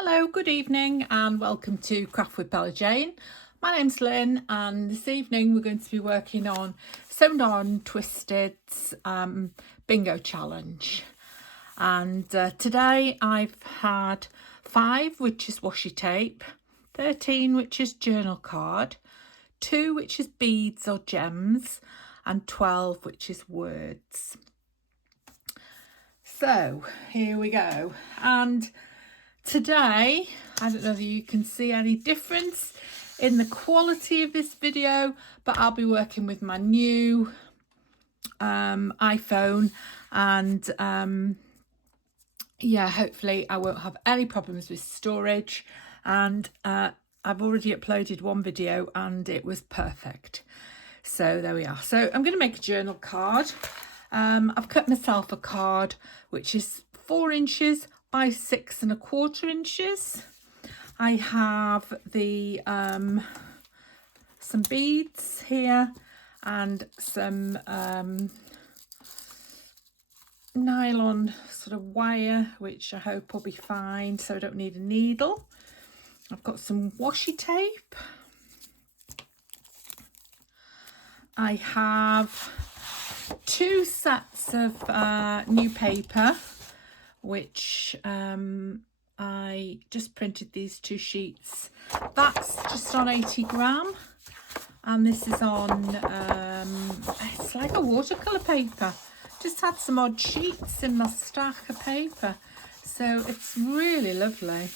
Hello, good evening and welcome to Craft with Bella Jane. My name's Lynn and this evening we're going to be working on Sewn On Twisted's bingo challenge. And today I've had 5, which is washi tape, 13, which is journal card, 2, which is beads or gems, and 12, which is words. So here we go. And today, I don't know if you can see any difference in the quality of this video, but I'll be working with my new iPhone and yeah, hopefully I won't have any problems with storage. And I've already uploaded one video and it was perfect. So there we are. So I'm going to make a journal card. I've cut myself a card which is 4 inches by 6 1/4 inches. I have the some beads here and some nylon sort of wire, which I hope will be fine, so I don't need a needle. I've got some washi tape. I have 2 sets of new paper, which I just printed these 2 sheets. That's just on 80g, and this is on it's like a watercolor paper. Just had some odd sheets in my stack of paper, so it's really lovely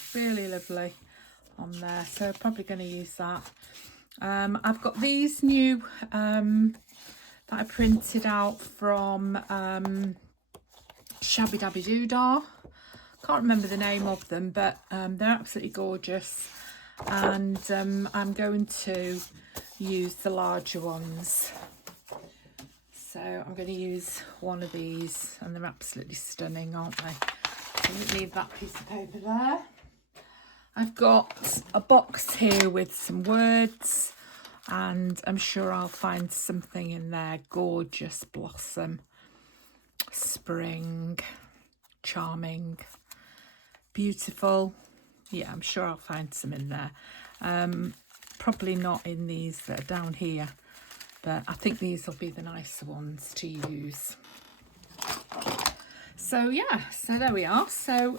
on there, so I'm probably going to use that. I've got these new that I printed out from Shabby Dabby Doodah. Can't remember the name of them, but they're absolutely gorgeous, and I'm going to use the larger ones. So I'm going to use one of these, and they're absolutely stunning, aren't they? So we'll leave that piece of paper there. I've got a box here with some words, and I'm sure I'll find something in there. Gorgeous, blossom, spring, charming, beautiful. Yeah, I'm sure I'll find some in there. Probably not in these that are down here, but I think these will be the nicer ones to use. So yeah, so there we are. So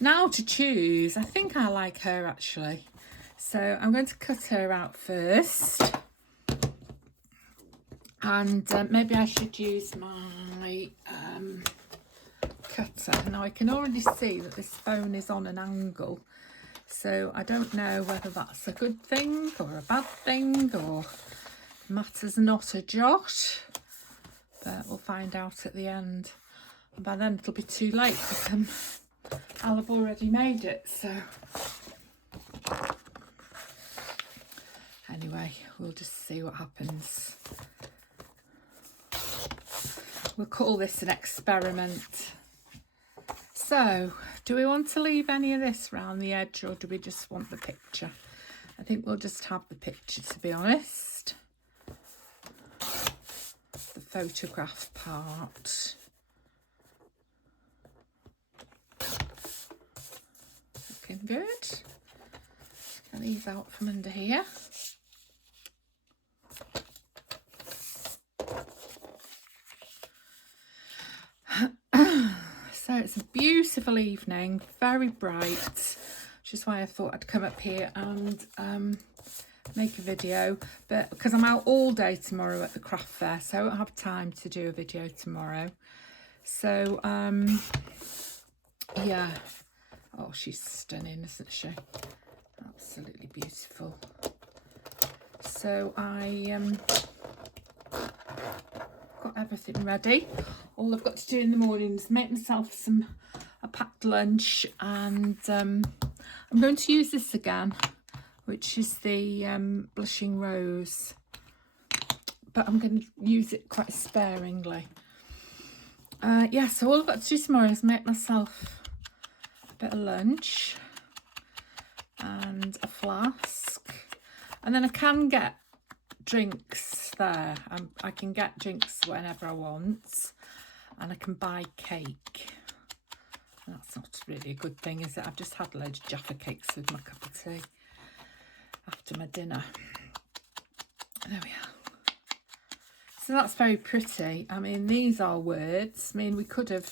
now to choose. I think I like her actually, so I'm going to cut her out first, and maybe I should use my cutter. Now I can already see that this phone is on an angle, so I don't know whether that's a good thing or a bad thing or matters not a jot, but we'll find out at the end, and by then it'll be too late because I'll have already made it. So anyway, we'll just see what happens. We'll call this an experiment. So, do we want to leave any of this around the edge, or do we just want the picture? I think we'll just have the picture, to be honest. The photograph part. Looking good. Get these out from under here. So it's a beautiful evening, very bright, which is why I thought I'd come up here and make a video, but because I'm out all day tomorrow at the craft fair, so I won't have time to do a video tomorrow. So yeah, oh, she's stunning, isn't she? Absolutely beautiful. So I got everything ready. All I've got to do in the morning is make myself a packed lunch, and I'm going to use this again, which is the Blushing Rose, but I'm going to use it quite sparingly. Yeah, so all I've got to do tomorrow is make myself a bit of lunch and a flask, and then I can get drinks there. I can get drinks whenever I want, and I can buy cake That's not really a good thing, is it? I've just had loads of Jaffa cakes with my cup of tea after my dinner. There we are. So that's very pretty. I mean, these are words. I mean, we could have,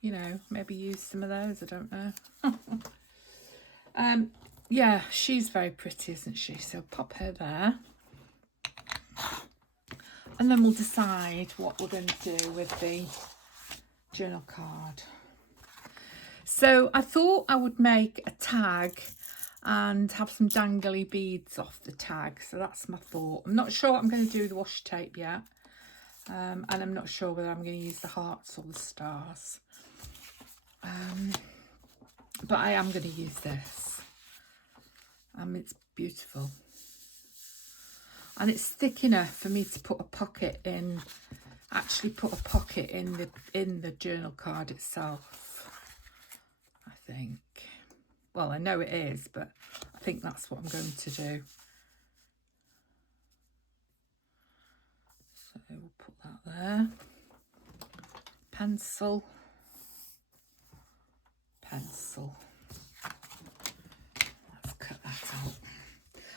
you know, maybe used some of those. I don't know. Yeah, she's very pretty, isn't she? So pop her there. And then we'll decide what we're going to do with the journal card. So I thought I would make a tag and have some dangly beads off the tag. So that's my thought. I'm not sure what I'm going to do with the washi tape yet. And I'm not sure whether I'm going to use the hearts or the stars. But I am going to use this. It's beautiful. And it's thick enough for me to put a pocket in, actually put a pocket in the journal card itself, I think. Well, I know it is, but I think that's what I'm going to do. So we'll put that there. Pencil. Pencil. Let's cut that out.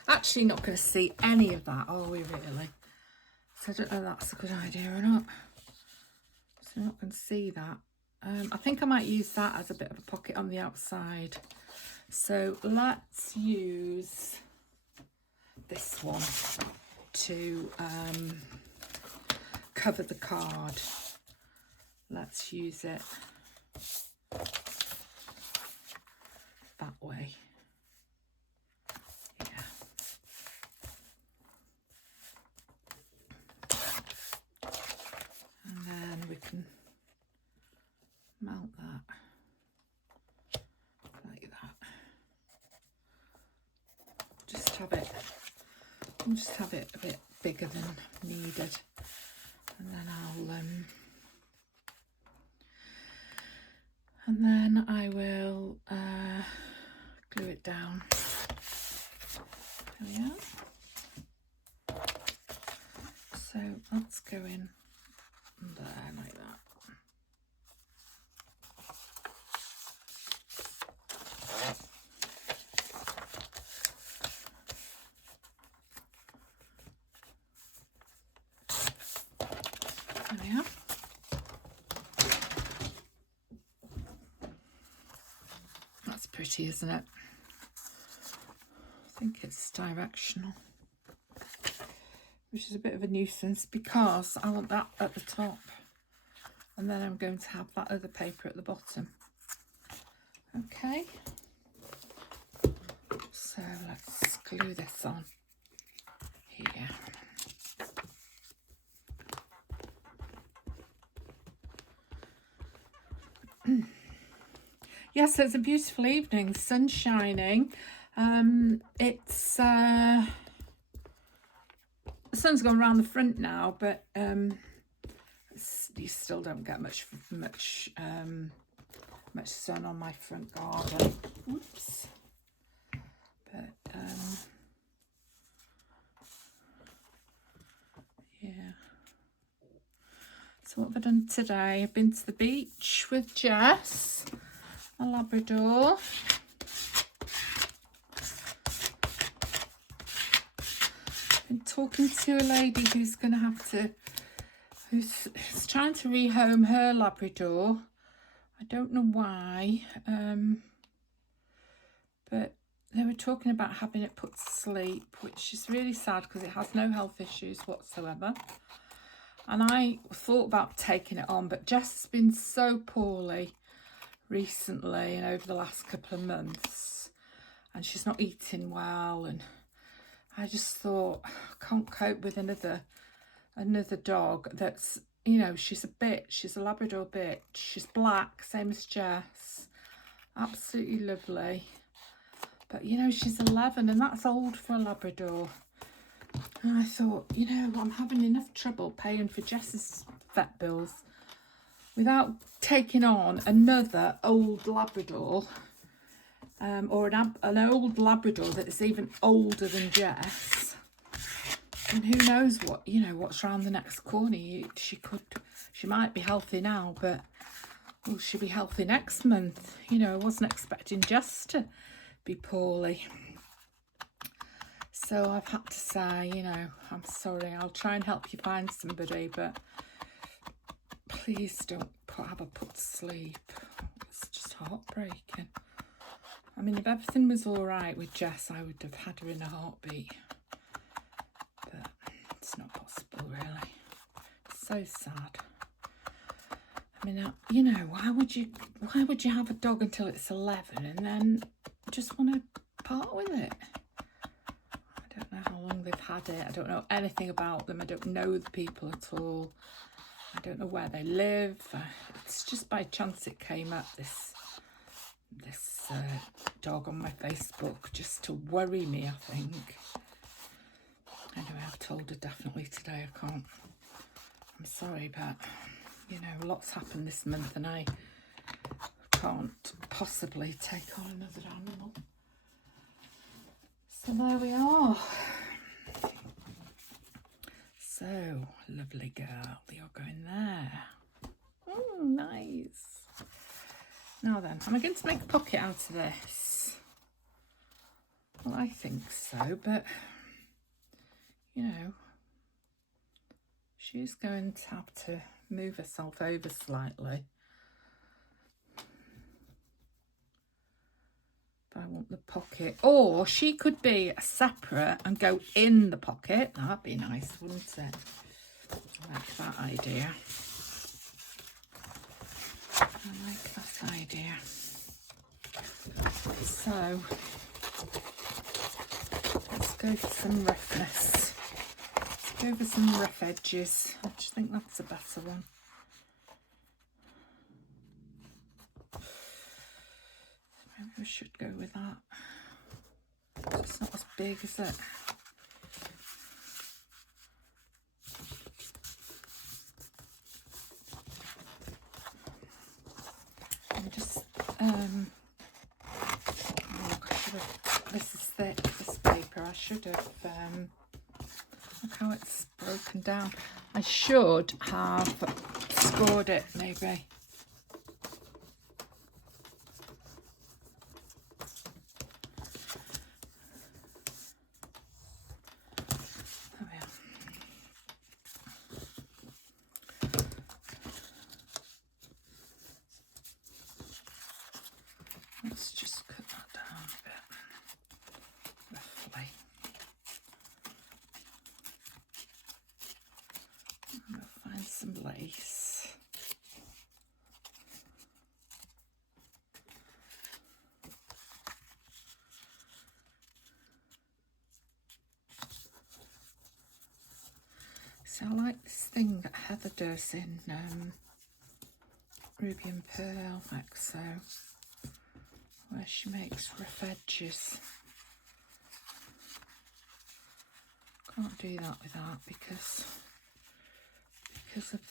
Actually not going to see any of that, are we really? So I don't know if that's a good idea or not. So we're not going to see that. I think I might use that as a bit of a pocket on the outside. So let's use this one to cover the card. Let's use it that way. Yeah. And then we can mount that like that. I'll just have it a bit bigger than needed, and then I will glue it down. There we are. So that's going there like that. There we are. That's pretty, isn't it? I think it's directional, which is a bit of a nuisance because I want that at the top and then I'm going to have that other paper at the bottom. Okay, so let's glue this on here. Yes, it's a beautiful evening, sun shining. It's the sun's gone around the front now, but you still don't get much sun on my front garden. Oops. But yeah. So what have I done today? I've been to the beach with Jess, a Labrador. Been talking to a lady who's going to have to, who's trying to rehome her Labrador. I don't know why, but they were talking about having it put to sleep, which is really sad because it has no health issues whatsoever. And I thought about taking it on, but Jess has been so poorly recently and over the last couple of months, and she's not eating well, and I just thought I can't cope with another dog that's, you know, she's a bitch, she's a Labrador bitch, she's black, same as Jess, absolutely lovely, but you know, she's 11 and that's old for a Labrador. And I thought, you know, I'm having enough trouble paying for Jess's vet bills without taking on another old Labrador, or an old Labrador that's even older than Jess. And who knows what, you know, what's around the next corner. She might be healthy now, but will she be healthy next month? You know, I wasn't expecting Jess to be poorly. So I've had to say, you know, I'm sorry, I'll try and help you find somebody, but please don't have her put to sleep. It's just heartbreaking. I mean, if everything was all right with Jess, I would have had her in a heartbeat. But it's not possible, really. It's so sad. I mean, you know, why would you have a dog until it's 11 and then just want to part with it? I don't know how long they've had it. I don't know anything about them. I don't know the people at all. I don't know where they live. It's just by chance it came up, this dog on my Facebook, just to worry me, I think. Anyway, I've told her definitely today I can't. I'm sorry, but, you know, lots happened this month and I can't possibly take on another animal. So there we are. So, lovely girl, you're going there. Oh, nice. Now then, am I going to make a pocket out of this? Well, I think so, but, you know, she's going to have to move herself over slightly. But I want the pocket. Or she could be separate and go in the pocket. That'd be nice, wouldn't it? I like that idea. I like that idea. So, let's go for some roughness. Let's go for some rough edges. I just think that's a better one. Maybe we should go with that. It's not as big, is it? I'm just look, I should have, this is thick, this paper. I should have look how it's broken down. I should have scored it, maybe. There we are. Let's just cut that down a bit, roughly. I'm going to find some lace. So I like this thing that Heather does in Ruby and Pearl, like so, where she makes rough edges. Can't do that with that because of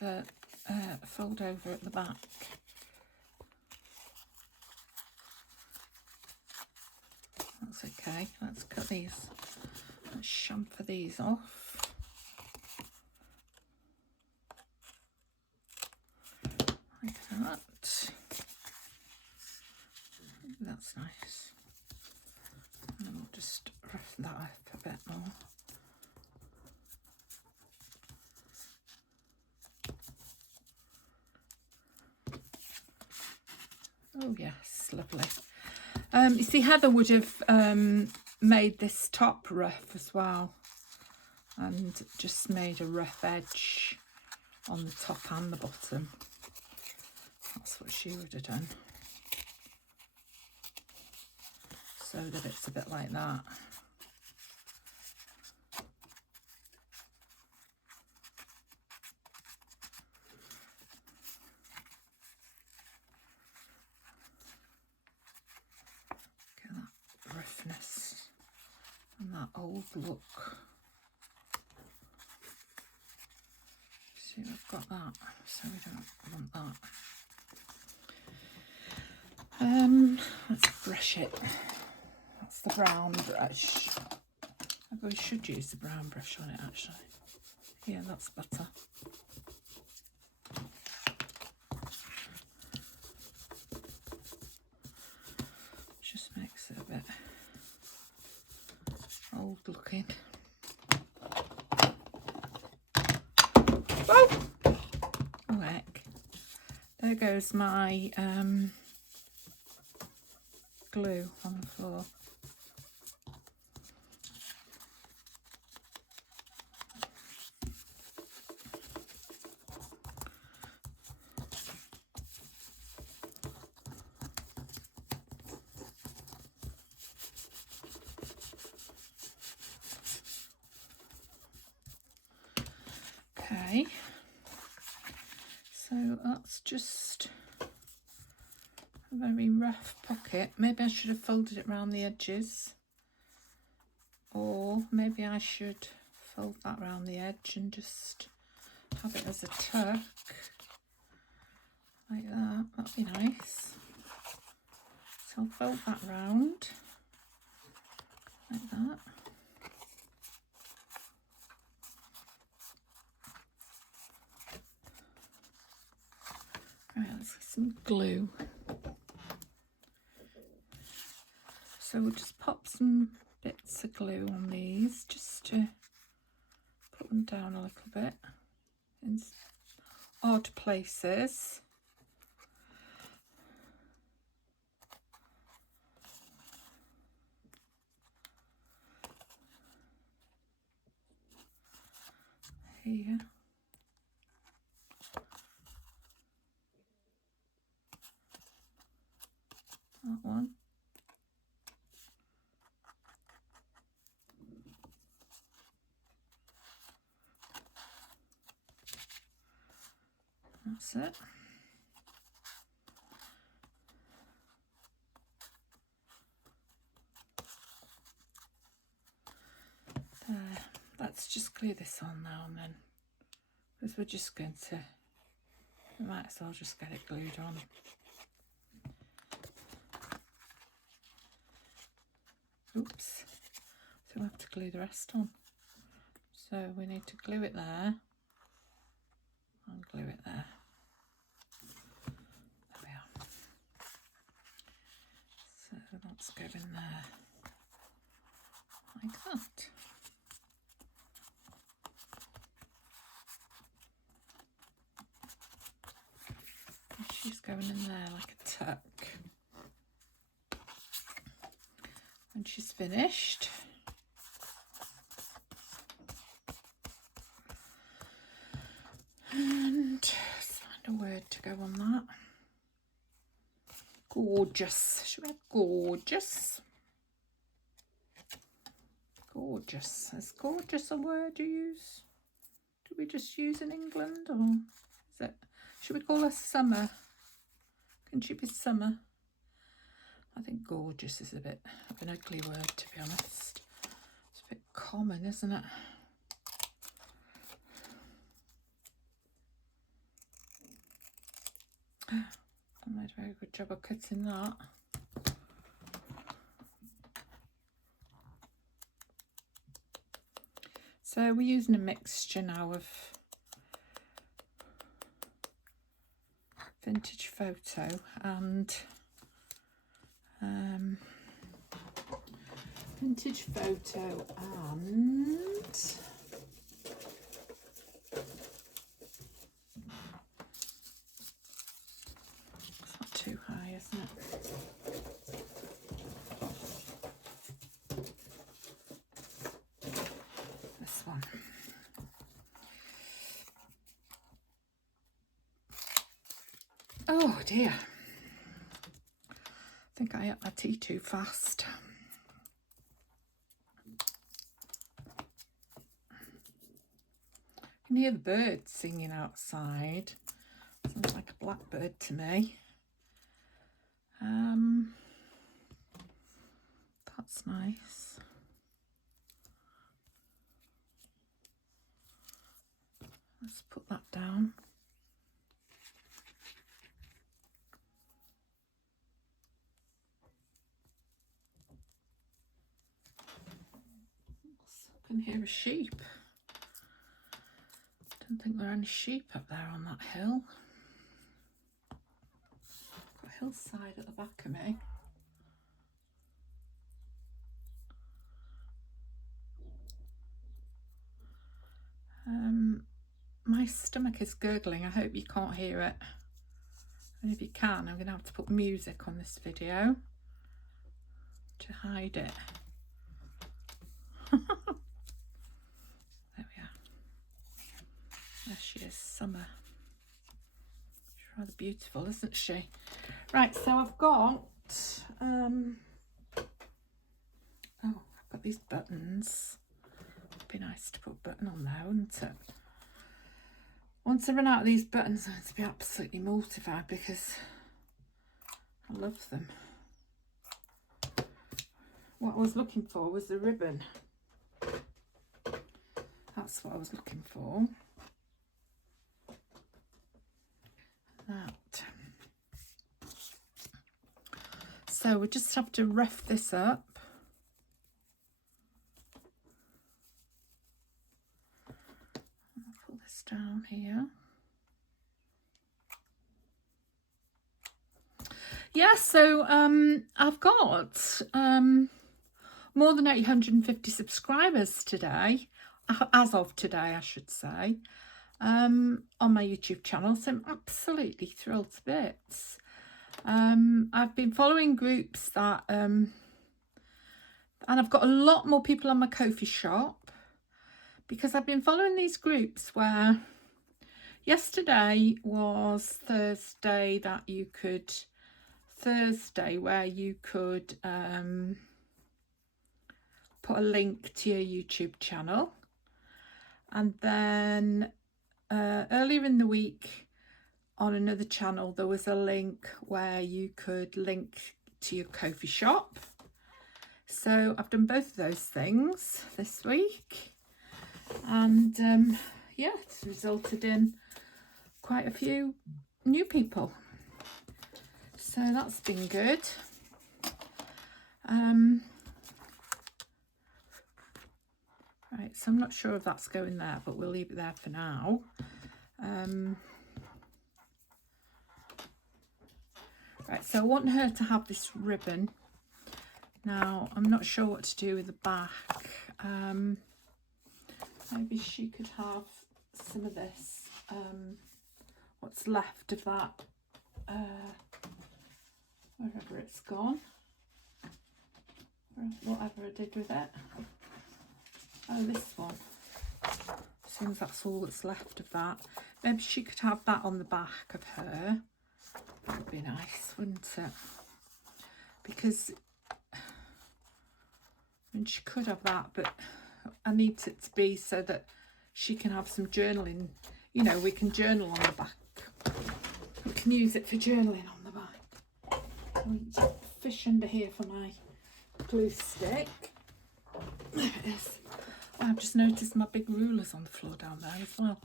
the fold over at the back. That's okay. Let's cut these. Let's chamfer these off. Like that. That's nice. And then we'll just roughen that up a bit more. Oh yes, lovely. You see, Heather would have made this top rough as well, and just made a rough edge on the top and the bottom. That's what she would have done, so that it's a bit like that. Get that roughness and that old look. See, we've got that, so we don't want that. Let's brush it. That's the brown brush. Maybe we should use the brown brush on it actually. Yeah, that's better. Just makes it a bit old looking. Whoa! Oh heck. There goes my glue on the floor. Okay, so that's just a very rough pocket. Maybe I should have folded it around the edges, or maybe I should fold that around the edge and just have it as a tuck like that. That'd be nice. So I'll fold that round like that. Right, let's get some glue. So we'll just pop some bits of glue on these just to put them down a little bit in odd places. Here. That one. That's it. There. Let's just glue this on now and then, because we're just going to, we might as well just get it glued on. Oops. So we'll have to glue the rest on. So we need to glue it there and glue it there. There we are. So that's going there like that. And she's going in there like a tuck. When she's finished, and let's find a word to go on that. Gorgeous. Should we have gorgeous? Gorgeous. Is gorgeous a word you use? Do we just use in England, or is it? Should we call her Summer? Can she be Summer? I think gorgeous is a bit of an ugly word, to be honest. It's a bit common, isn't it? I made a very good job of cutting that. So we're using a mixture now of Vintage Photo and Vintage Photo and it's not too high, isn't it? This one. Oh dear. I think I ate my tea too fast. I can hear the birds singing outside. Sounds like a blackbird to me. That's nice. Let's put that down. hear a sheep. Don't think there are any sheep up there on that hill. Got a hillside at the back of me. My stomach is gurgling. I hope you can't hear it. And if you can, I'm going to have to put music on this video to hide it. There we are. There she is, Summer. She's rather beautiful, isn't she? Right, so I've got I've got these buttons. It'd be nice to put a button on there, wouldn't it? Once I run out of these buttons, I'm going to be absolutely mortified because I love them. What I was looking for was the ribbon. That's what I was looking for. That. So we just have to rough this up. Pull this down here. Yeah, so I've got more than 850 subscribers today, as of today I should say, on my YouTube channel, so I'm absolutely thrilled to bits. I've been following groups that and I've got a lot more people on my Ko-fi shop, because I've been following these groups where yesterday was Thursday that you could where you could put a link to your YouTube channel, and then earlier in the week on another channel there was a link where you could link to your Ko-fi shop. So I've done both of those things this week, and yeah, it's resulted in quite a few new people, so that's been good. Right, so I'm not sure if that's going there, but we'll leave it there for now. Right, so I want her to have this ribbon. Now, I'm not sure what to do with the back. Maybe she could have some of this, what's left of that, wherever it's gone, whatever I did with it. Oh, this one. Seems that's all that's left of that. Maybe she could have that on the back of her. That would be nice, wouldn't it? Because I mean, she could have that, but I need it to be so that she can have some journaling. You know, we can journal on the back. We can use it for journaling on the back. I'll fish under here for my glue stick. There it is. I've just noticed my big ruler's on the floor down there as well.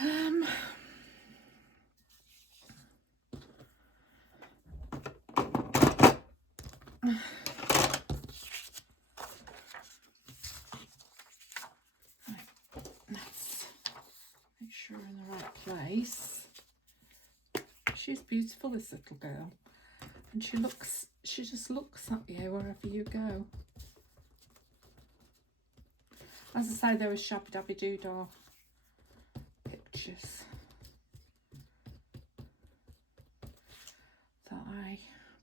Right, let's make sure we're in the right place. She's beautiful, this little girl, and she just looks at you wherever you go. As I say, there were Shabby Dabby Doodah pictures that I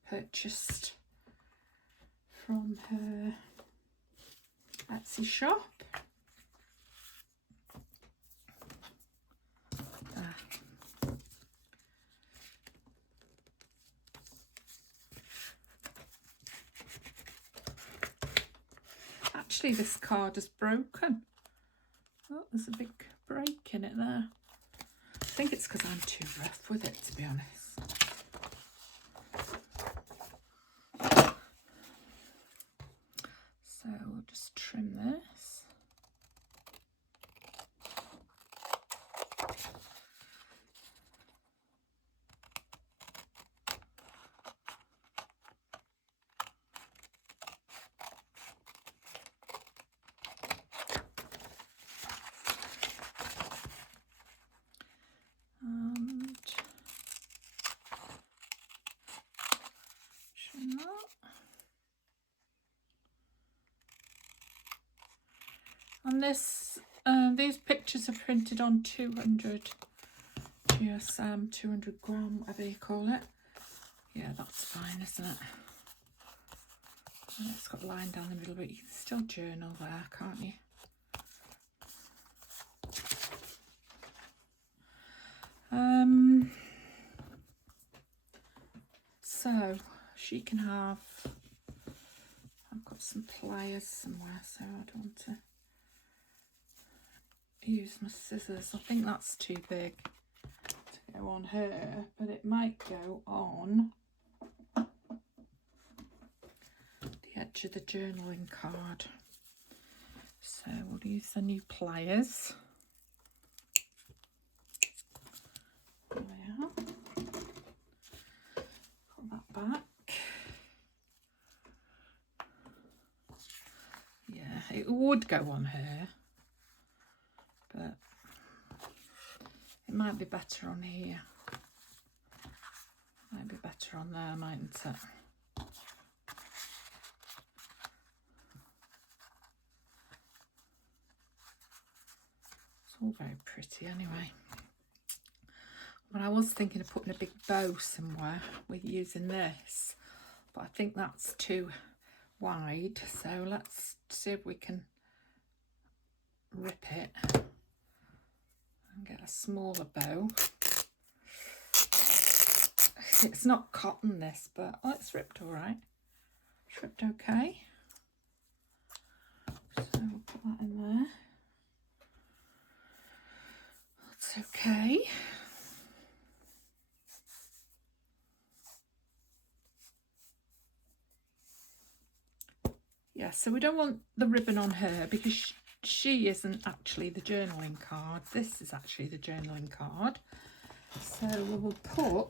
purchased from her Etsy shop. There. Actually, this card is broken. Oh, there's a big break in it there. I think it's because I'm too rough with it, to be honest. So we'll just trim this. And this, these pictures are printed on 200 GSM, 200 gram, whatever you call it. Yeah, that's fine, isn't it? And it's got a line down the middle, but you can still journal there, can't you? So she can have, I've got some pliers somewhere, so I don't want to use my scissors. I think that's too big to go on her, but it might go on the edge of the journaling card. So we'll use the new pliers. There we are. Put that back. Yeah, it would go on her, but it might be better on here. Might be better on there, mightn't it? It's all very pretty anyway. But I was thinking of putting a big bow somewhere with using this, but I think that's too wide, so let's see if we can rip it and get a smaller bow. It's not cotton, this, but oh, it's ripped all right. It's ripped okay. So we'll put that in there. That's okay. Yeah, so we don't want the ribbon on her because she isn't actually the journaling card. This is actually the journaling card. So we will put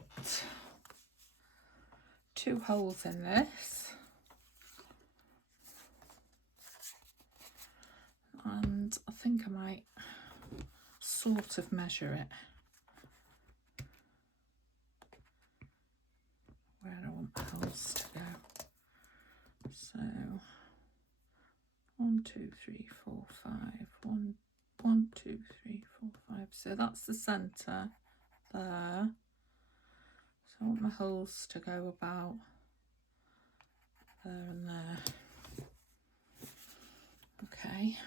2 holes in this. And I think I might sort of measure it where I want the holes to go. So 1, 2, 3, 4, 5. 1, 2, 3, 4, 5. So that's the centre there. So I want my holes to go about there and there. Okay.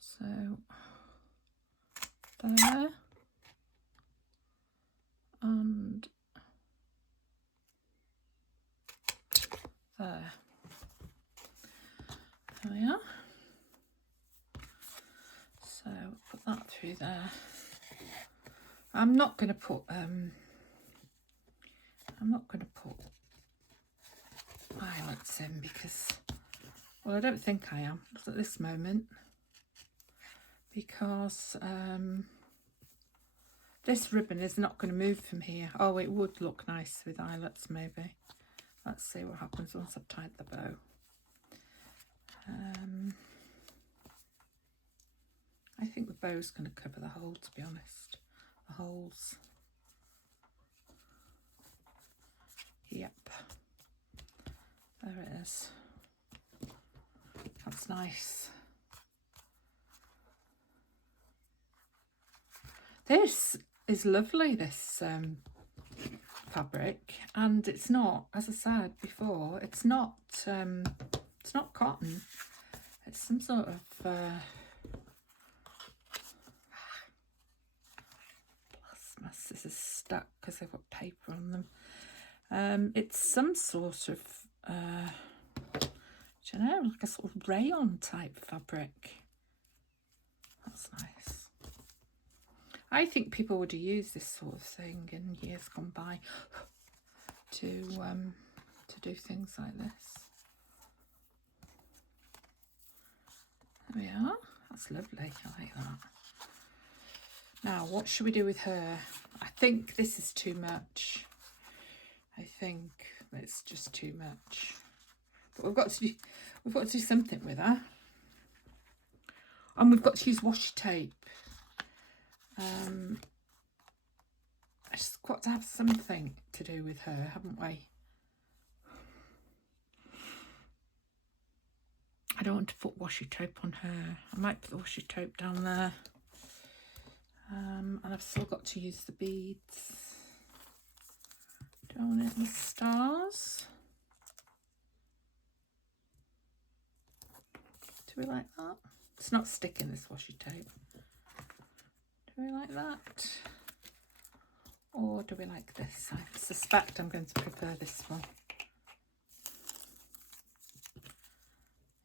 So there and there. There we are. So put that through there. I'm not going to put eyelets in because, well, I don't think I am at this moment, because this ribbon is not going to move from here. Oh, it would look nice with eyelets maybe. Let's see what happens once I've tied the bow. I think the bow's going to cover the hole, to be honest. The holes. Yep. There it is. That's nice. This is lovely, this fabric, and it's not, as I said before, it's not cotton. It's some sort of my scissors stuck because they've got paper on them. It's some sort of I don't know, like a sort of rayon type fabric. That's nice. I think people would have used this sort of thing in years gone by to do things like this. There we are. That's lovely. I like that. Now, what should we do with her? I think this is too much. I think it's just too much. But we've got to do something with her. And we've got to use washi tape. I just got to have something to do with her, haven't we? I don't want to put washi tape on her. I might put the washi tape down there. And I've still got to use the beads. Do I want it in the stars? Do we like that? It's not sticking, this washi tape. Do we like that? Or do we like this? I suspect I'm going to prefer this one.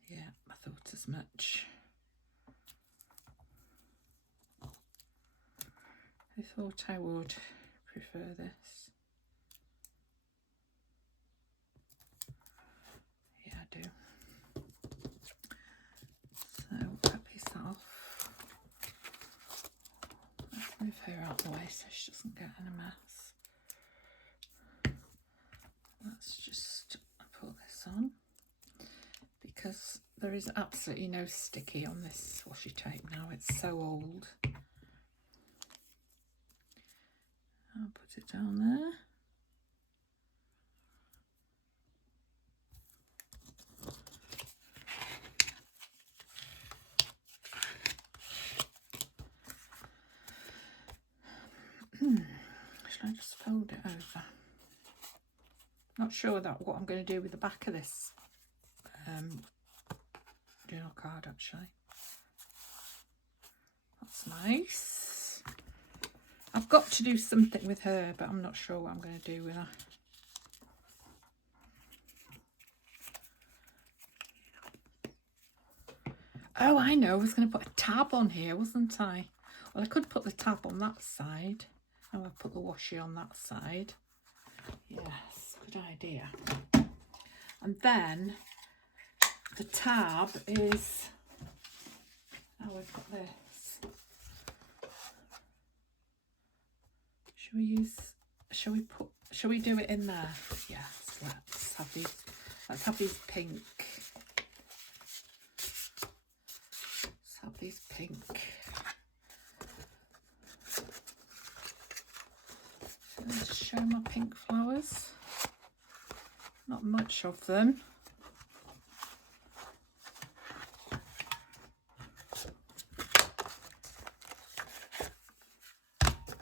Yeah, I thought as much. I thought I would prefer this. Yeah, I do. So cut this off. Let's move her out of the way so she doesn't get in a mess. Let's just put this on, because there is absolutely no sticky on this washi tape now. It's so old. I'll put it down there. Should I just fold it over? Not sure that what I'm going to do with the back of this journal card, actually. That's nice. I've got to do something with her, but I'm not sure what I'm going to do with her. Oh, I know. I was going to put a tab on here, wasn't I? Well, I could put the tab on that side. Now I've put the washi on that side. Yes, good idea. And then the tab is, oh, we've got this. Shall we do it in there? Yes, let's have these pink. Let's have these pink. Let's show my pink flowers. Not much of them.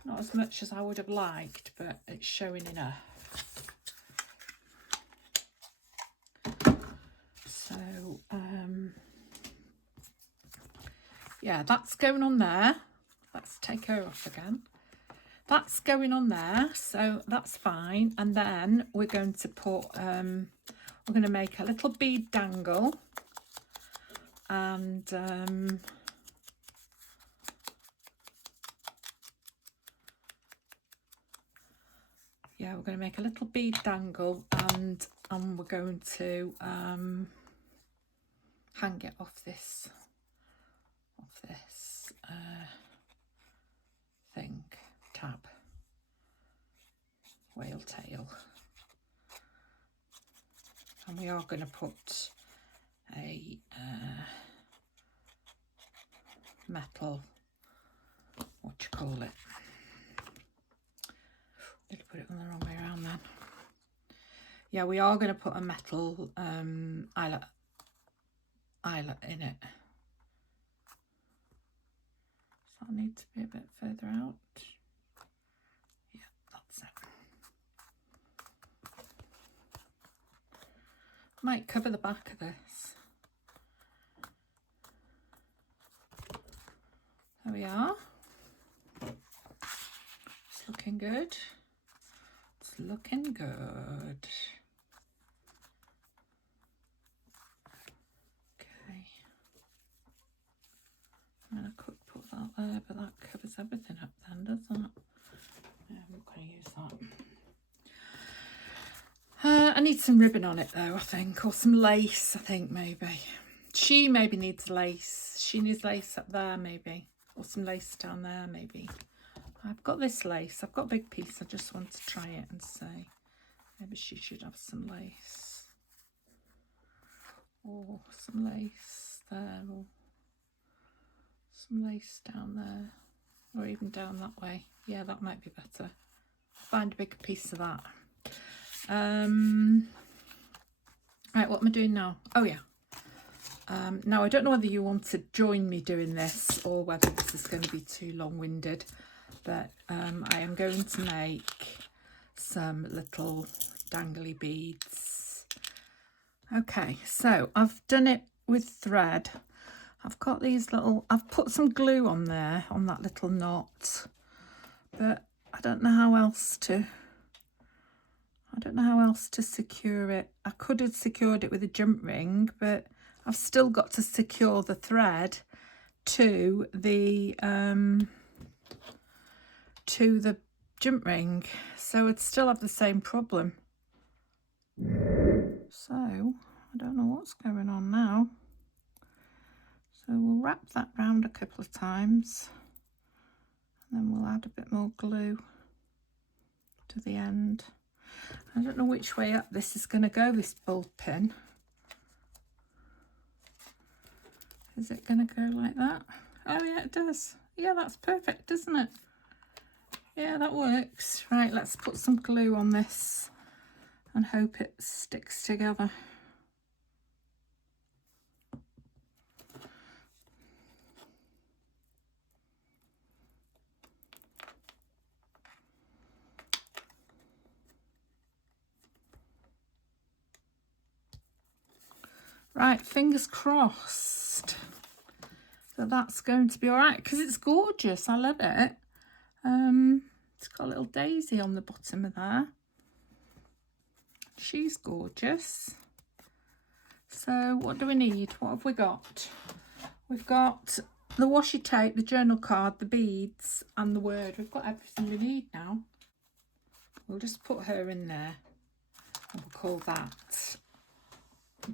Not as much as I would have liked, but it's showing enough. So, yeah, that's going on there. Let's take her off again. That's going on there, so that's fine. And then we're going to put, we're going to make a little bead dangle, and yeah, we're going to make a little bead dangle, and we're going to hang it off this thing, tab, whale tail. And we are going to put a metal, what do you call it? Did I put it on the wrong way around then? Yeah, we are going to put a metal eyelet in it. So I need to be a bit further out. Yeah, that's it. Might cover the back of this. There we are. It's looking good. It's looking good. Okay. And I could put that there, but that covers everything up then, doesn't it? Yeah, I'm not going to use that. I need some ribbon on it though, I think, or some lace, I think, maybe. She maybe needs lace. She needs lace up there, maybe. Or some lace down there, maybe. I've got this lace. I've got a big piece. I just want to try it and see. Maybe she should have some lace. Or some lace there. Or some lace down there. Or even down that way. Yeah, that might be better. Find a bigger piece of that. Right, what am I doing now? Oh, yeah. Now, I don't know whether you want to join me doing this or whether this is going to be too long-winded, but I am going to make some little dangly beads. Okay, so I've done it with thread. I've got these little, I've put some glue on there, on that little knot, but I don't know how else to secure it. I could have secured it with a jump ring, but I've still got to secure the thread to the jump ring, so I'd still have the same problem. So I don't know what's going on now. So we'll wrap that round a couple of times, and then we'll add a bit more glue to the end. I don't know which way up this is going to go, this bulb pin. Is it going to go like that? Oh yeah, it does. Yeah, that's perfect, isn't it? Yeah, that works. Right, let's put some glue on this and hope it sticks together. Right, fingers crossed that that's going to be all right, because it's gorgeous. I love it. It's got a little daisy on the bottom of there. She's gorgeous. So what do we need? What have we got? We've got the washi tape, the journal card, the beads and the word. We've got everything we need now. We'll just put her in there and we'll call that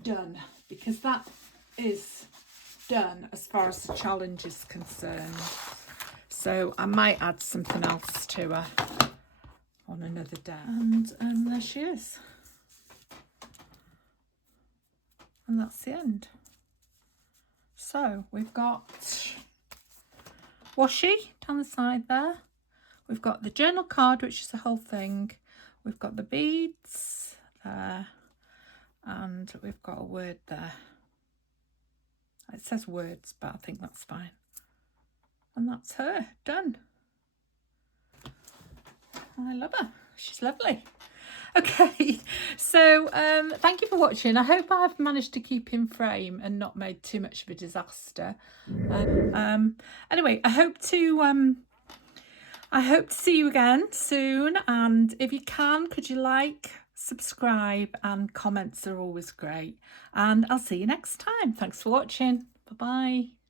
done, because that is done as far as the challenge is concerned. So I might add something else to her on another day. And there she is. And that's the end. So we've got washi down the side there. We've got the journal card, which is the whole thing. We've got the beads there. And we've got a word there. It says words, but I think that's fine. And that's her, done. I love her. She's lovely. Okay, so thank you for watching. I hope I've managed to keep in frame and not made too much of a disaster. Anyway, I hope to see you again soon. And if you can, could you like, subscribe, and comments are always great. And I'll see you next time. Thanks for watching. Bye-bye.